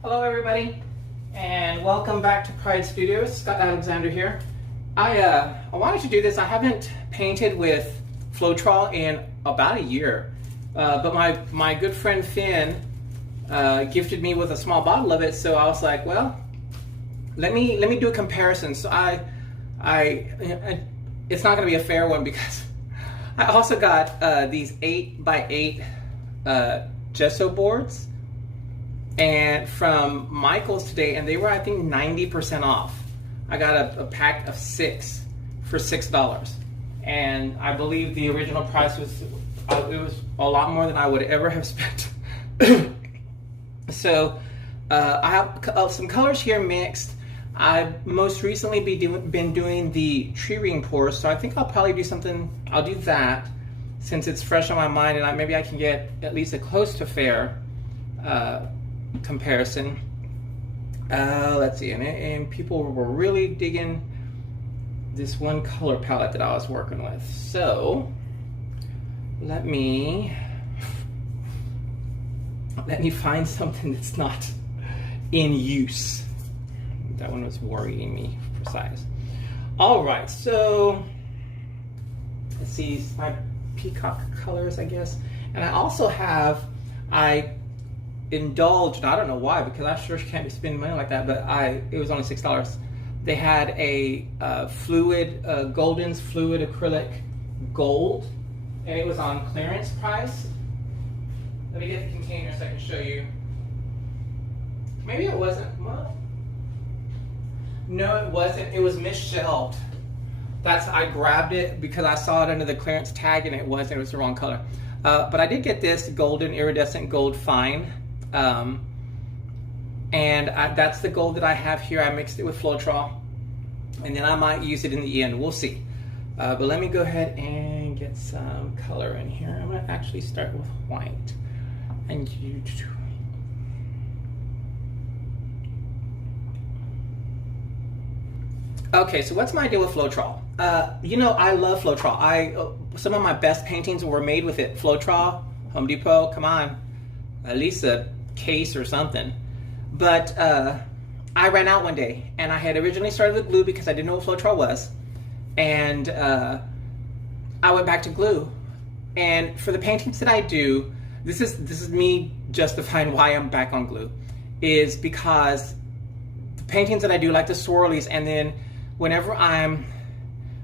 Hello everybody, and welcome back to Pride Studios. Scott Alexander here. I wanted to do this. I haven't painted with Floetrol in about a year, but my good friend Finn gifted me with a small bottle of it, so I was like, well, let me do a comparison. So it's not going to be a fair one because I also got these 8x8 gesso boards, and from Michael's today, and they were, I think, 90% off. I got a pack of 6 for $6, and I believe the original price was it was a lot more than I would ever have spent. So I have some colors here mixed. I've most recently been doing the tree ring pours, so I think I'll probably do something. I'll do that since it's fresh on my mind, and maybe I can get at least a close to fair comparison. Let's see, and people were really digging this one color palette that I was working with. So let me find something that's not in use. That one was worrying me for size. All right, so let's see, my peacock colors, I guess. And I also have, I indulged, I don't know why, because I sure can't be spending money like that, but it was only $6. They had a Golden's fluid acrylic gold, and it was on clearance price. Let me get the container so I can show you. Maybe it wasn't, well, no, it wasn't. It was misshelved. I grabbed it because I saw it under the clearance tag, and it was the wrong color. But I did get this golden iridescent gold fine, and that's the gold that I have here. I mixed it with Floetrol, and then I might use it in the end. We'll see. But let me go ahead and get some color in here. I'm going to actually start with white. And okay, so what's my deal with Floetrol? You know, I love Floetrol. Some of my best paintings were made with it. Floetrol, Home Depot, come on, at least a case or something. But I ran out one day, and I had originally started with glue because I didn't know what Floetrol was, and I went back to glue. And for the paintings that I do, this is me justifying why I'm back on glue, is because the paintings that I do, like the swirlies, and then whenever I'm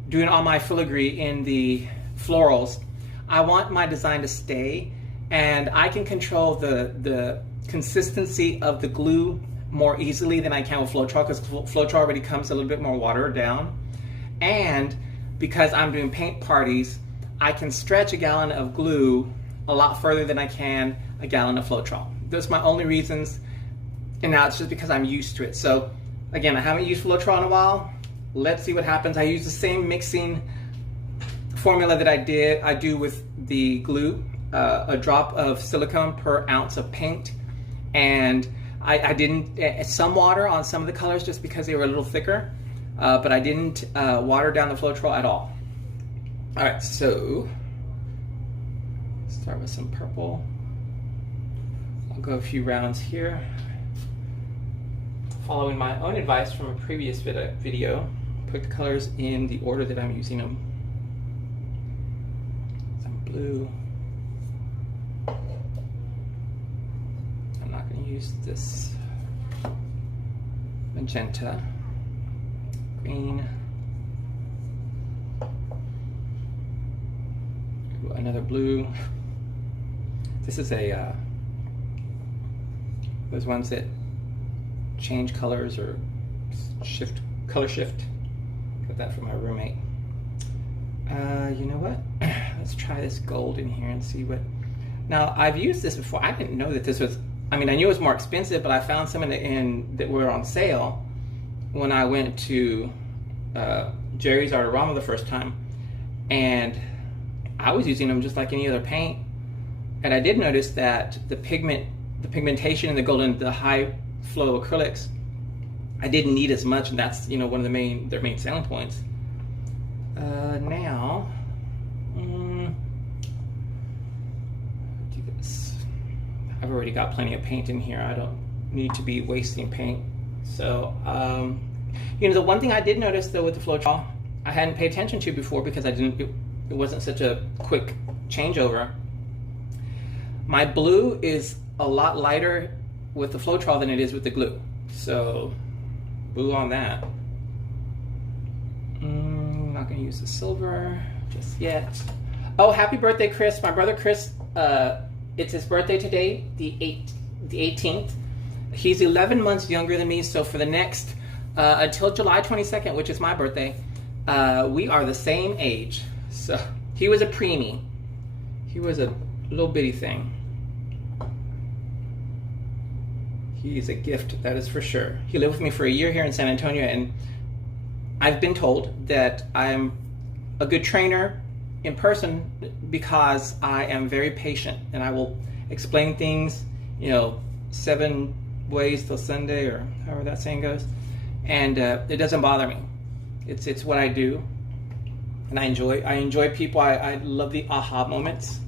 doing all my filigree in the florals, I want my design to stay, and I can control the consistency of the glue more easily than I can with Floetrol, because Floetrol already comes a little bit more watered down. And because I'm doing paint parties, I can stretch a gallon of glue a lot further than I can a gallon of Floetrol. Those are my only reasons, and now it's just because I'm used to it. So again, I haven't used Floetrol in a while. Let's see what happens. I use the same mixing formula that I do with the glue, a drop of silicone per ounce of paint, and I didn't, some water on some of the colors just because they were a little thicker, but I didn't water down the Floetrol at all. All right, so start with some purple. I'll go a few rounds here, following my own advice from a previous video. Put the colors in the order that I'm using them. Some blue. I'm not going to use this magenta. Green. Ooh, another blue. This is those ones that change colors or color shift. Got that from my roommate. You know what? Let's try this gold in here and see what. Now, I've used this before. I didn't know that this was, I mean, I knew it was more expensive, but I found some that were on sale when I went to Jerry's Artorama the first time, and I was using them just like any other paint. And I did notice that the pigmentation in the golden, the high flow acrylics, I didn't need as much, and that's, you know, one of their main selling points. Now, do this. I've already got plenty of paint in here. I don't need to be wasting paint. So, you know, the one thing I did notice though with the Floetrol, I hadn't paid attention to before because it wasn't such a quick changeover. My blue is a lot lighter with the Floetrol than it is with the glue. So, blue on that. Not gonna use the silver just yet. Oh, happy birthday, Chris. My brother Chris, it's his birthday today, the 18th. He's 11 months younger than me, so for the next, until July 22nd, which is my birthday, we are the same age. So, he was a preemie. He was a little bitty thing. He's a gift, that is for sure. He lived with me for a year here in San Antonio, and I've been told that I'm a good trainer in person because I am very patient and I will explain things, you know, 7 ways till Sunday, or however that saying goes, and it doesn't bother me. It's what I do, and I enjoy people. I love the aha moments.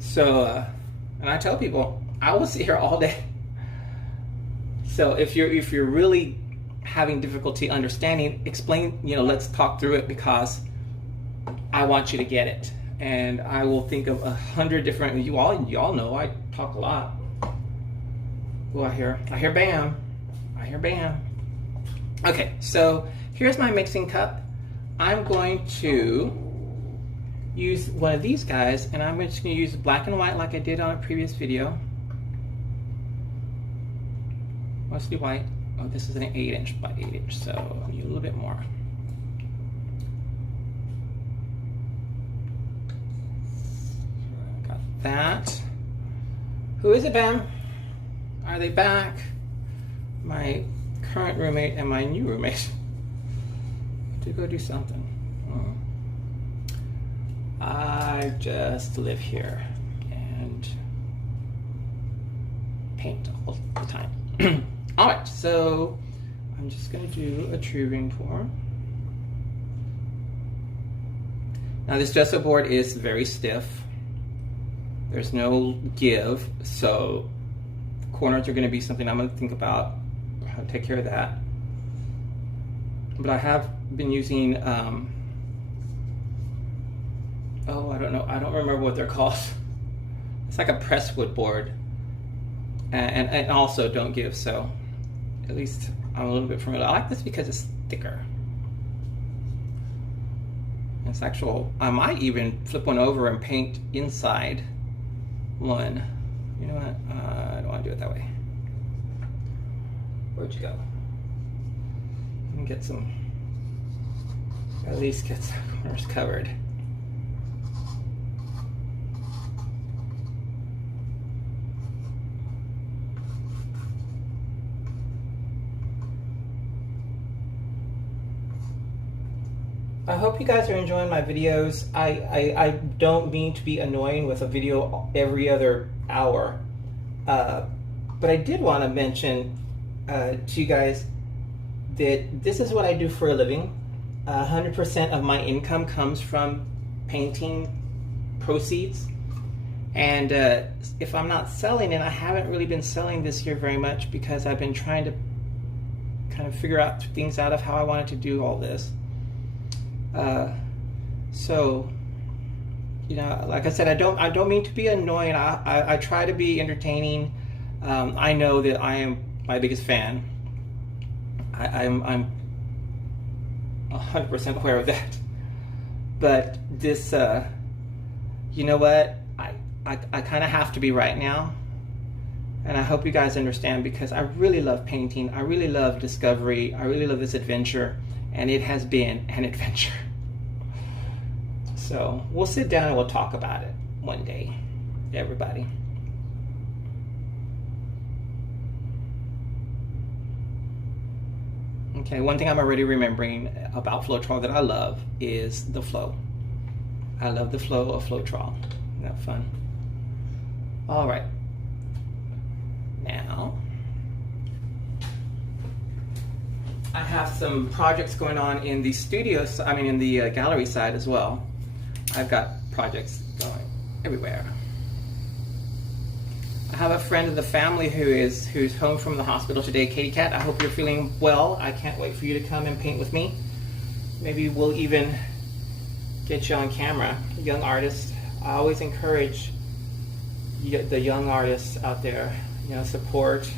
So, and I tell people I will sit here all day. So if you're really having difficulty understanding, explain, you know, let's talk through it, because I want you to get it. And I will think of 100 different, you all know I talk a lot. Oh, I hear bam. I hear bam. Okay, so here's my mixing cup. I'm going to use one of these guys, and I'm just going to use black and white like I did on a previous video. Mostly white. Oh, this is an 8" by 8", so I'll need a little bit more. Got that. Who is it, Bam? Are they back? My current roommate and my new roommate. To go do something. I just live here and paint all the time. All right, so I'm just going to do a true ring pour. Now this gesso board is very stiff. There's no give, so the corners are going to be something I'm going to think about how to take care of that. But I have been using, oh, I don't know, I don't remember what they're called. It's like a presswood board, and also don't give, so at least I'm a little bit familiar. I like this because it's thicker. It's actual, I might even flip one over and paint inside one. You know what, I don't want to do it that way. Where'd you go? Let me get some, at least get some corners covered. I hope you guys are enjoying my videos. I don't mean to be annoying with a video every other hour, but I did want to mention to you guys that this is what I do for a living. 100% of my income comes from painting proceeds, and if I'm not selling it, I haven't really been selling this year very much because I've been trying to kind of figure out things out of how I wanted to do all this. So, you know, like I said, I don't mean to be annoying. I try to be entertaining. I know that I am my biggest fan. I'm 100% aware of that. But this, you know what? I kind of have to be right now. And I hope you guys understand, because I really love painting. I really love discovery. I really love this adventure. And it has been an adventure. So we'll sit down and we'll talk about it one day, everybody. Okay, one thing I'm already remembering about Floetrol that I love is the flow. I love the flow of Floetrol. Isn't that fun? All right. Now, I have some projects going on in the studio, I mean in the gallery side as well. I've got projects going everywhere. I have a friend of the family who's home from the hospital today, Katie Cat. I hope you're feeling well. I can't wait for you to come and paint with me. Maybe we'll even get you on camera, young artist. I always encourage the young artists out there, support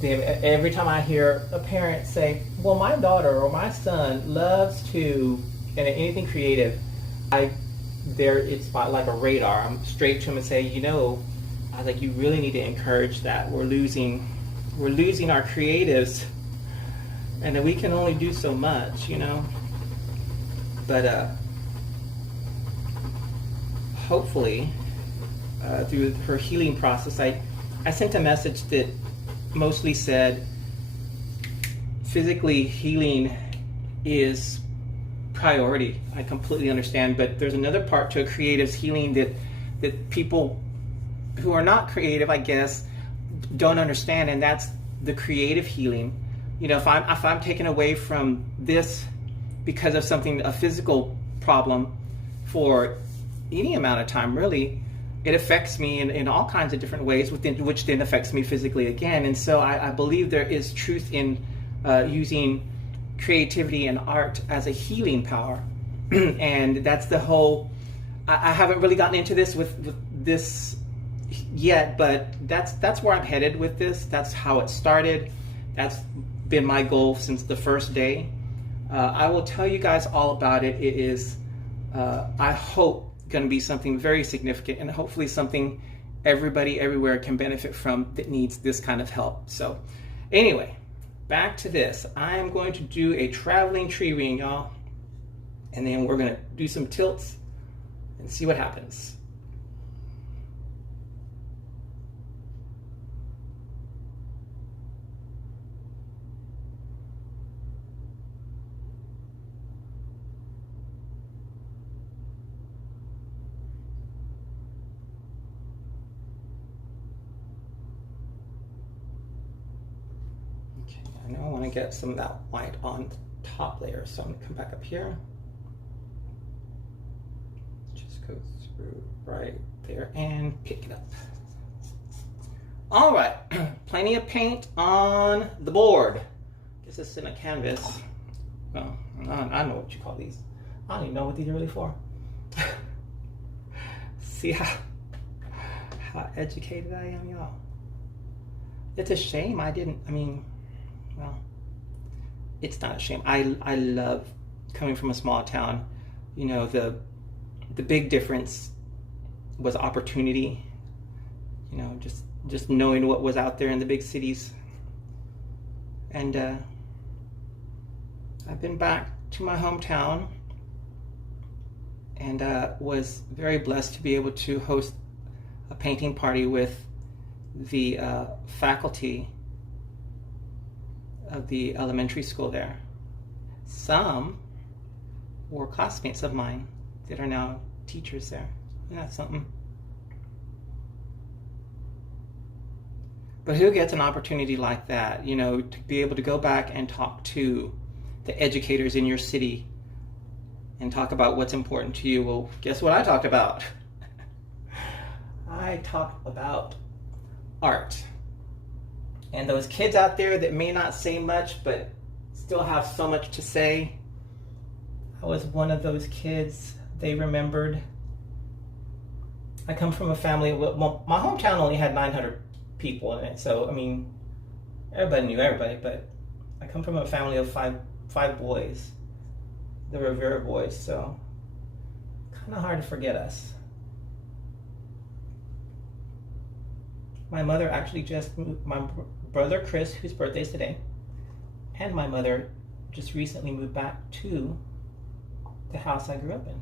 them. Every time I hear a parent say, well, my daughter or my son loves to, and anything creative, it's like a radar. I'm straight to him and say, I was like, you really need to encourage that. We're losing our creatives, and that we can only do so much, But hopefully, through her healing process, I sent a message that mostly said, physically healing is priority. I completely understand, but there's another part to a creative's healing that people who are not creative, I guess, don't understand, and that's the creative healing. If I'm taken away from this because of a physical problem for any amount of time, really, it affects me in all kinds of different ways, which then affects me physically again. And so I believe there is truth in using creativity and art as a healing power. And that's the whole, I haven't really gotten into this with this yet, but that's where I'm headed with this. That's how it started. That's been my goal since the first day. I will tell you guys all about it. It is, I hope, going to be something very significant, and hopefully something everybody everywhere can benefit from that needs this kind of help. So anyway, back to this. I'm going to do a traveling tree ring, y'all, and then we're going to do some tilts and see what happens. I know I want to get some of that white on the top layer, so I'm going to come back up here. Just go through right there and pick it up. All right, plenty of paint on the board. Guess it's in a canvas. Well, I know what you call these. I don't even know what these are really for. See how educated I am, y'all. It's a shame well, it's not a shame. I love coming from a small town. The big difference was opportunity. Just knowing what was out there in the big cities. And I've been back to my hometown, and was very blessed to be able to host a painting party with the faculty of the elementary school there. Some were classmates of mine that are now teachers there. Isn't that something? But who gets an opportunity like that, to be able to go back and talk to the educators in your city and talk about what's important to you? Well, guess what I talked about? I talked about art. And those kids out there that may not say much, but still have so much to say, I was one of those kids they remembered. I come from a family, well, my hometown only had 900 people in it, so, everybody knew everybody, but I come from a family of five boys. The Rivera boys, so kind of hard to forget us. My mother actually just moved, my brother Chris, whose birthday is today, and my mother just recently moved back to the house I grew up in.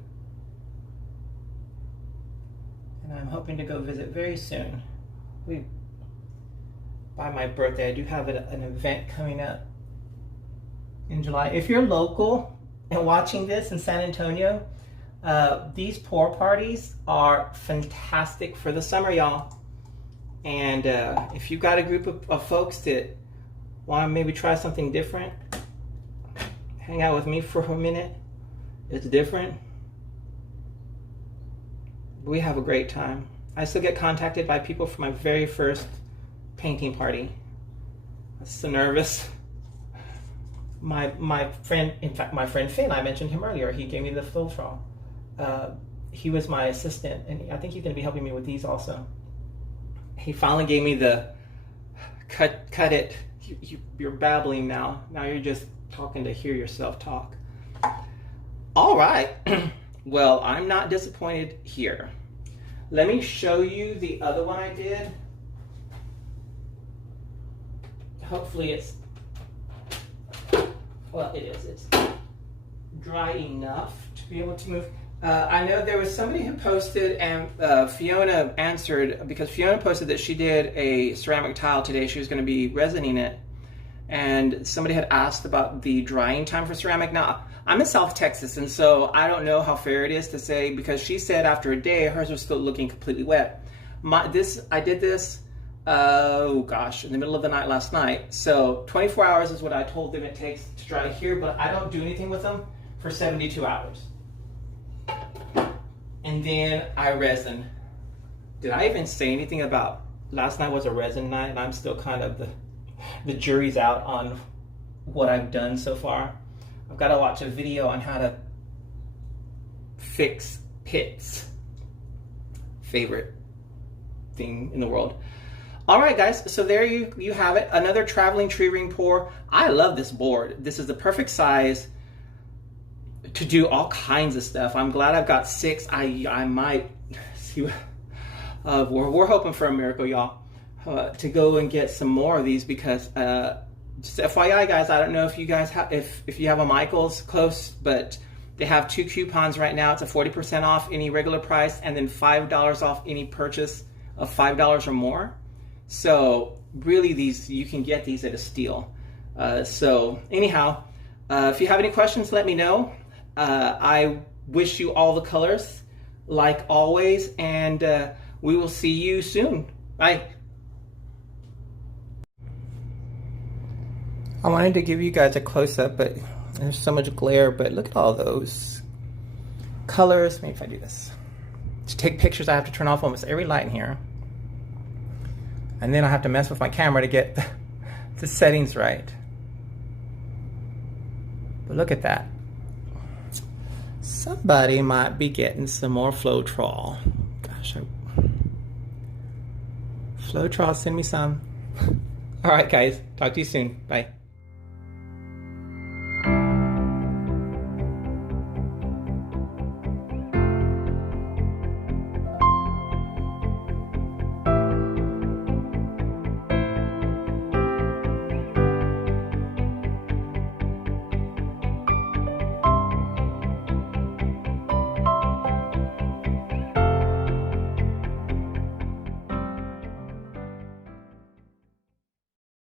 And I'm hoping to go visit very soon. By my birthday, I do have an event coming up in July. If you're local and watching this in San Antonio, these pour parties are fantastic for the summer, y'all. And if you've got a group of folks that want to maybe try something different, hang out with me for a minute. It's different. We have a great time. I still get contacted by people for my very first painting party. I'm so nervous. My friend, in fact, my friend Finn, I mentioned him earlier. He gave me the Floetrol. He was my assistant, and I think he's going to be helping me with these also. He finally gave me the cut it. You're babbling now. Now you're just talking to hear yourself talk. All right. Well, I'm not disappointed here. Let me show you the other one I did. Hopefully it's, well, it is. It's dry enough to be able to move. I know there was somebody who posted, and Fiona answered, because Fiona posted that she did a ceramic tile today. She was going to be resining it. And somebody had asked about the drying time for ceramic. Now, I'm in South Texas, and so I don't know how fair it is to say, because she said after a day, hers was still looking completely wet. I did this, oh gosh, in the middle of the night last night. So 24 hours is what I told them it takes to dry here, but I don't do anything with them for 72 hours. And then I resin. Did I even say anything about last night was a resin night, and I'm still kind of the jury's out on what I've done so far. I've got to watch a video on how to fix pits. Favorite thing in the world. All right, guys, so there you have it. Another traveling tree ring pour. I love this board. This is the perfect size to do all kinds of stuff. I'm glad I've got 6. I might see. We're hoping for a miracle, y'all, to go and get some more of these, because just FYI, guys, I don't know if you guys have, if you have a Michael's close, but they have 2 coupons right now. It's a 40% off any regular price, and then $5 off any purchase of $5 or more. So really, you can get these at a steal. So anyhow, if you have any questions, let me know. I wish you all the colors, like always, and we will see you soon. Bye. I wanted to give you guys a close-up, but there's so much glare, but look at all those colors. Maybe if I do this. To take pictures, I have to turn off almost every light in here. And then I have to mess with my camera to get the settings right. But look at that. Somebody might be getting some more Floetrol. Gosh, Floetrol, send me some. All right, guys. Talk to you soon. Bye.